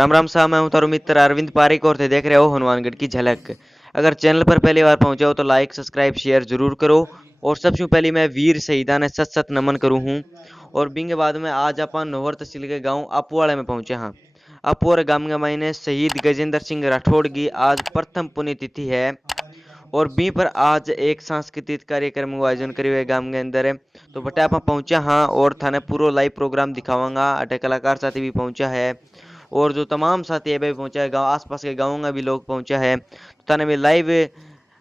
राम राम साहब, मैं हूं तारू मित्र अरविंद पारिक और थे देख रहे हो हनुमानगढ़ की झलक। अगर चैनल पर पहली बार पहुंचे हो तो लाइक सब्सक्राइब शेयर जरूर करो। और सबसे पहले मैं वीर शहीदा ने सत सत नमन करूं हूं। और बिंगे बाद में आज अपन नोहर तहसील के गांव अपुवाड़े में पहुंचे हाँ। अपुवाड़े गांव के मायने शहीद गजेंद्र सिंह राठौड़ की आज प्रथम पुण्यतिथि है। और बी पर आज एक सांस्कृतिक कार्यक्रम का आयोजन करे हुए गांव के अंदर है। तो बटे आप पहुंचा हाँ और थाने पूरा लाइव प्रोग्राम दिखावांगा। अटे कलाकार साथी भी पहुंचा है और जो तमाम साथी अभी पहुंचा है गांव आसपास के गाँवों का भी लोग पहुंचा है। तो थाने में लाइव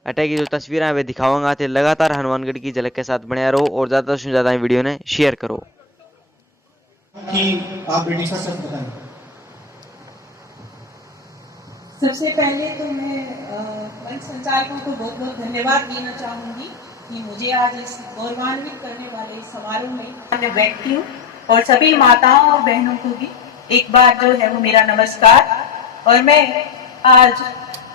अटैक की जो तस्वीरें हैं वे दिखावांगा। तो लगातार हनुमानगढ़ की झलक के साथ बने रहो और ज्यादा से ज्यादा वीडियो ने शेयर करो। कि आप ब्रिटिश का शब्द बताएं। सबसे पहले तो मैं मंच संचालकों को बहुत बहुत धन्यवाद देना चाहूंगी कि मुझे आज इस गौरवान्वित करने वाले समारोह में अन्य व्यक्तियों और सभी माताओं और बहनों को भी एक बार जो है वो मेरा नमस्कार। और मैं आज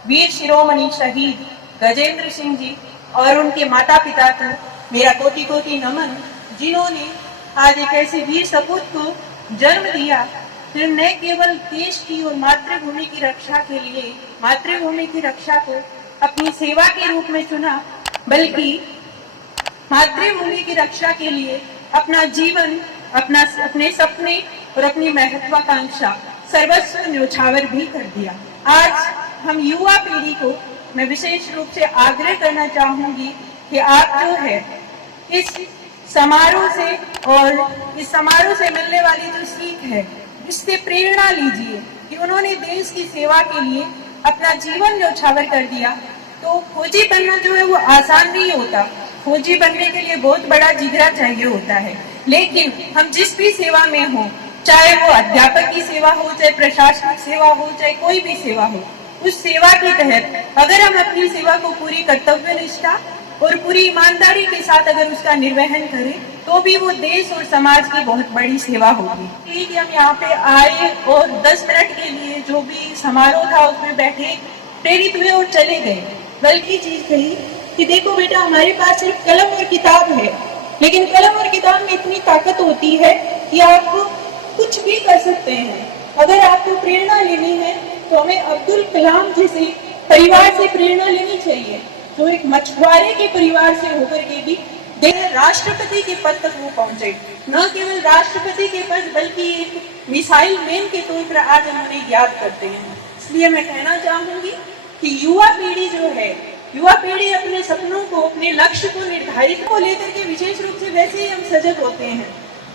वीर शिरोमणि शहीद गजेंद्र सिंह जी और उनके माता पिता को मेरा कोटि कोटि नमन, जिन्होंने आज एक ऐसे वीर सपूत को जन्म दिया जो न केवल देश की और मातृभूमि की रक्षा के लिए मातृभूमि की रक्षा को अपनी सेवा के रूप में चुना, बल्कि मातृभूमि की रक्षा के लिए अपना जीवन, अपने सपने और अपनी महत्वाकांक्षा सर्वस्व न्योछावर भी कर दिया। आज हम युवा पीढ़ी को मैं विशेष रूप से आग्रह करना चाहूंगी कि आप जो है इस समारोह से और इस समारोह से मिलने वाली जो सीख है इससे प्रेरणा लीजिए कि उन्होंने देश की सेवा के लिए अपना जीवन न्योछावर कर दिया। तो फौजी बनना जो है वो आसान नहीं होता। फौजी बनने के लिए बहुत बड़ा जिगरा चाहिए होता है। लेकिन हम जिस भी सेवा में हो, चाहे वो अध्यापक की सेवा हो, चाहे प्रशासनिक सेवा हो, चाहे कोई भी सेवा हो, उस सेवा के तहत अगर हम अपनी सेवा को पूरी कर्तव्य निष्ठा और पूरी ईमानदारी के साथ अगर उसका निर्वहन करें तो भी वो देश और समाज की बहुत बड़ी सेवा होगी। कि हम यहाँ पे आए और 10 मिनट के लिए जो भी समारोह था उसमें बैठे, प्रेरित हुए और चले गए। बल्कि चीज कही कि देखो बेटा, हमारे पास सिर्फ कलम और किताब है, लेकिन कलम और किताब में इतनी ताकत होती है कि आप कुछ भी कर सकते हैं। अगर आपको प्रेरणा लेनी है तो हमें अब्दुल कलाम जैसे परिवार से प्रेरणा लेनी चाहिए, जो एक मछुआरे के परिवार से होकर के भी राष्ट्रपति के पद तक वो पहुंचे। न केवल राष्ट्रपति के पद बल्कि एक मिसाइल मैन के तौर पर आज हम उन्हें याद करते हैं। इसलिए मैं कहना चाहूंगी कि युवा पीढ़ी जो है, युवा पीढ़ी अपने सपनों को, अपने लक्ष्य को निर्धारित को लेकर के विशेष रूप से वैसे ही हम सजग होते हैं।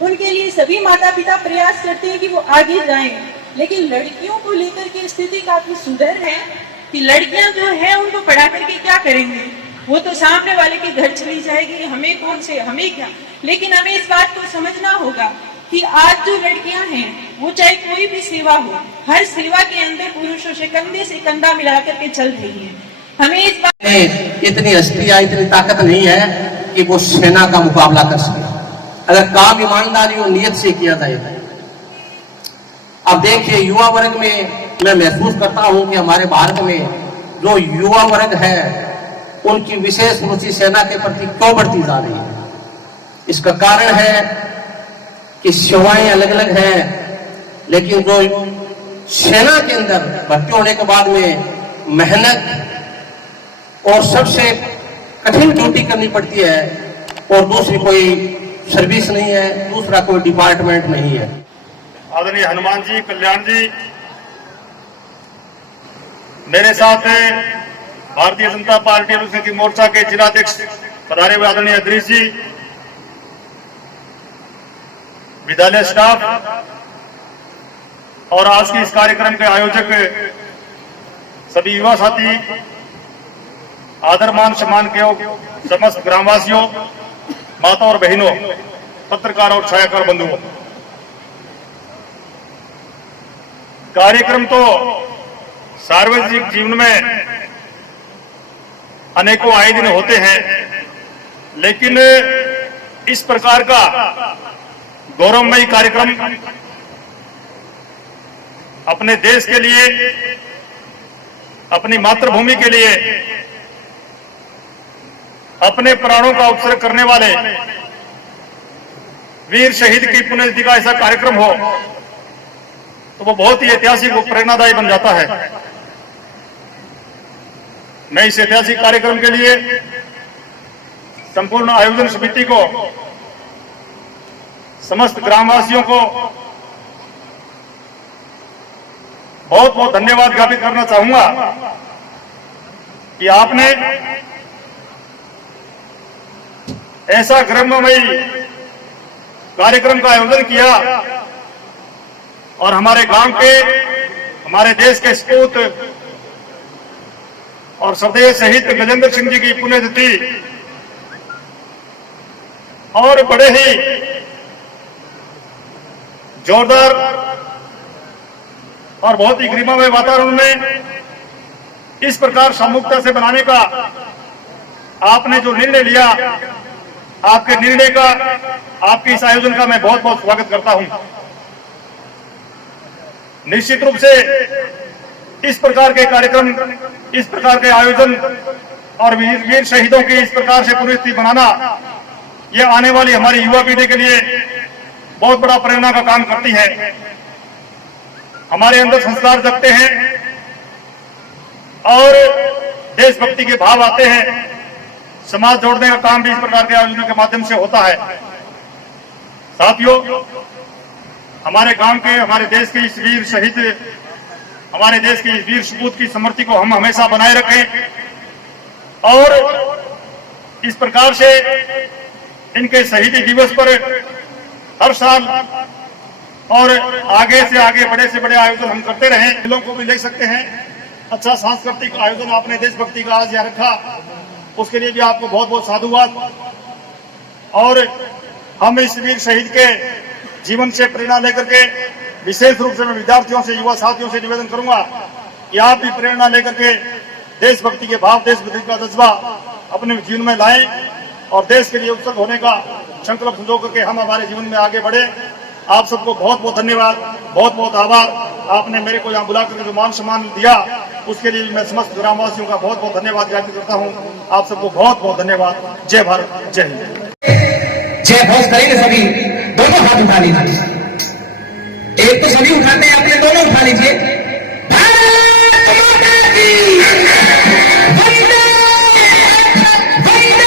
उनके लिए सभी माता पिता प्रयास करते हैं कि वो आगे जाएं, लेकिन लड़कियों को लेकर के स्थिति काफी सुधर है कि लड़कियां जो है उनको पढ़ा करके क्या करेंगे, वो तो सामने वाले के घर चली जाएगी, हमें कौन से, हमें क्या। लेकिन हमें इस बात को समझना होगा कि आज जो लड़कियां हैं वो चाहे कोई भी सेवा हो, हर सेवा के अंदर पुरुषों से कंधा मिला करके चल रही है। हमें इस बात इतनी हस्ती या इतनी ताकत नहीं है कि वो सेना का मुकाबला कर सके, अगर काम ईमानदारी और नियत से किया जाए। अब देखिए, युवा वर्ग में मैं महसूस करता हूं कि हमारे भारत में जो युवा वर्ग है उनकी विशेष रुचि सेना के प्रति क्यों बढ़ती जा रही है। इसका कारण है कि सेवाएं अलग अलग हैं, लेकिन जो सेना के अंदर भर्ती होने के बाद में मेहनत और सबसे कठिन ड्यूटी करनी पड़ती है, और दूसरी कोई सर्विस नहीं है, दूसरा कोई डिपार्टमेंट नहीं है। आदरणीय हनुमान जी, कल्याण जी, मेरे साथ भारतीय जनता पार्टी अनुसूचित मोर्चा के जिलाध्यक्ष पधारे हुए आदरणीय अदरीश जी, विद्यालय स्टाफ और आज के इस कार्यक्रम के आयोजक सभी युवा साथी, आदर मान सम्मान के समस्त ग्रामवासियों, माता और बहनों, पत्रकार और छायाकार बंधुओं, कार्यक्रम तो सार्वजनिक जीवन में अनेकों आए दिन होते हैं, लेकिन इस प्रकार का गौरवमयी कार्यक्रम अपने देश के लिए, अपनी मातृभूमि के लिए अपने प्राणों का उत्सर्ग करने वाले वीर शहीद की पुण्यतिथि का ऐसा कार्यक्रम हो, तो वो बहुत ही ऐतिहासिक व प्रेरणादायी बन जाता है। मैं इस ऐतिहासिक कार्यक्रम के लिए संपूर्ण आयोजन समिति को, समस्त ग्रामवासियों को बहुत बहुत धन्यवाद ज्ञापित करना चाहूंगा कि आपने ऐसा गौरवमयी कार्यक्रम का आयोजन किया और हमारे गांव के, हमारे देश के सपूत और सरदेश शहीद गजेंद्र सिंह जी की पुण्यतिथि और बड़े ही जोरदार और बहुत ही गरिमामय वातावरण में इस प्रकार सामूहिकता से बनाने का आपने जो निर्णय लिया, आपके निर्णय का, आपके इस आयोजन का मैं बहुत बहुत स्वागत करता हूं। निश्चित रूप से इस प्रकार के कार्यक्रम, इस प्रकार के आयोजन और वीर शहीदों की इस प्रकार से पुण्यतिथि बनाना, यह आने वाली हमारी युवा पीढ़ी के लिए बहुत बड़ा प्रेरणा का काम करती है। हमारे अंदर संस्कार जगते हैं और देशभक्ति के भाव आते हैं। समाज जोड़ने का काम भी इस प्रकार के आयोजनों के माध्यम से होता है। साथियों, हमारे गांव के, हमारे देश के इस वीर शहीद, हमारे देश के इस वीर सपूत की स्मृति को हम हमेशा बनाए रखें और इस प्रकार से इनके शहीदी दिवस पर हर साल और आगे से आगे बड़े से बड़े आयोजन हम करते रहें। खेलों को भी ले सकते हैं। अच्छा सांस्कृतिक आयोजन आपने देशभक्ति का आज यहाँ रखा, उसके लिए भी आपको बहुत बहुत साधुवाद। और हम इस वीर शहीद के जीवन से प्रेरणा लेकर के विशेष रूप से मैं विद्यार्थियों से, युवा साथियों से निवेदन करूंगा कि आप भी प्रेरणा लेकर के देशभक्ति के भाव, देशभक्ति का जज्बा अपने जीवन में लाएं और देश के लिए उत्सुक होने का संकल्प जो करके हम हमारे जीवन में आगे बढ़े। आप सबको बहुत बहुत धन्यवाद, बहुत बहुत आभार। आपने मेरे को यहाँ बुलाकर जो मान सम्मान दिया, उसके लिए मैं समस्त ग्रामवासियों का बहुत बहुत धन्यवाद ज्ञापित करता हूँ। आप सबको बहुत बहुत धन्यवाद। जय भारत, जय हिंद। जय घोष करेंगे सभी, दोनों हाथ उठा लीजिए। एक तो सभी उठाते हैं, अपने दोनों उठा लीजिए। भारत माता की वंदे, वंदे।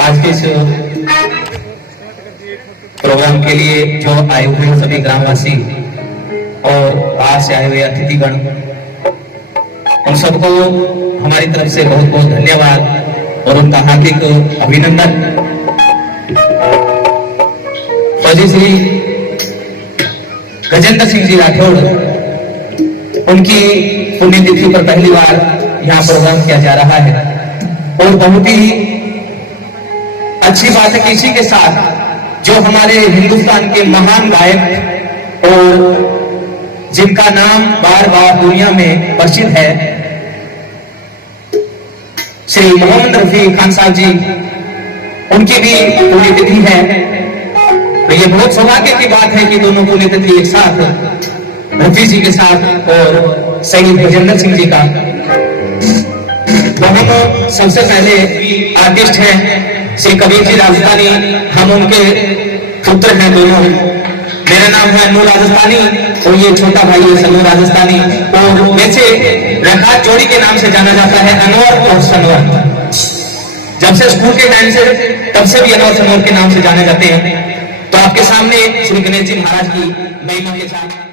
आज के इस प्रोग्राम के लिए जो आए हुए सभी ग्रामवासी और बाहर से आए हुए अतिथिगण, उन सबको हमारी तरफ से बहुत बहुत धन्यवाद और उनका हार्दिक अभिनंदन। फौजी श्री गजेंद्र सिंह जी राठौड़, उनकी पुण्यतिथि पर पहली बार यहाँ प्रोग्राम किया जा रहा है और बहुत ही अच्छी बात है कि इसी के साथ जो हमारे हिंदुस्तान के महान गायक और जिनका नाम बार बार दुनिया में प्रसिद्ध है, श्री मोहम्मद रफी खान साहब जी, उनकी भी पुण्यतिथि है। तो ये बहुत सौभाग्य की बात है कि दोनों पुण्यतिथि एक साथ, रफी जी के साथ और शहीद गजेंद्र सिंह जी का। तो हम सबसे पहले आर्टिस्ट हैं श्री कबीर जी राजस्थानी, हम उनके पुत्र हैं दोनों। मेरा नाम है अनूर राजस्थानी और ये छोटा भाई है सनूर राजस्थानी। और वैसे रखात जोड़ी के नाम से जाना जाता है, अनवर और सनवर। जब से स्कूल के टाइम से, तब से भी अनवर सनवर के नाम से जाने जाते हैं। तो आपके सामने श्री गणेश जी महाराज की महिमा के साथ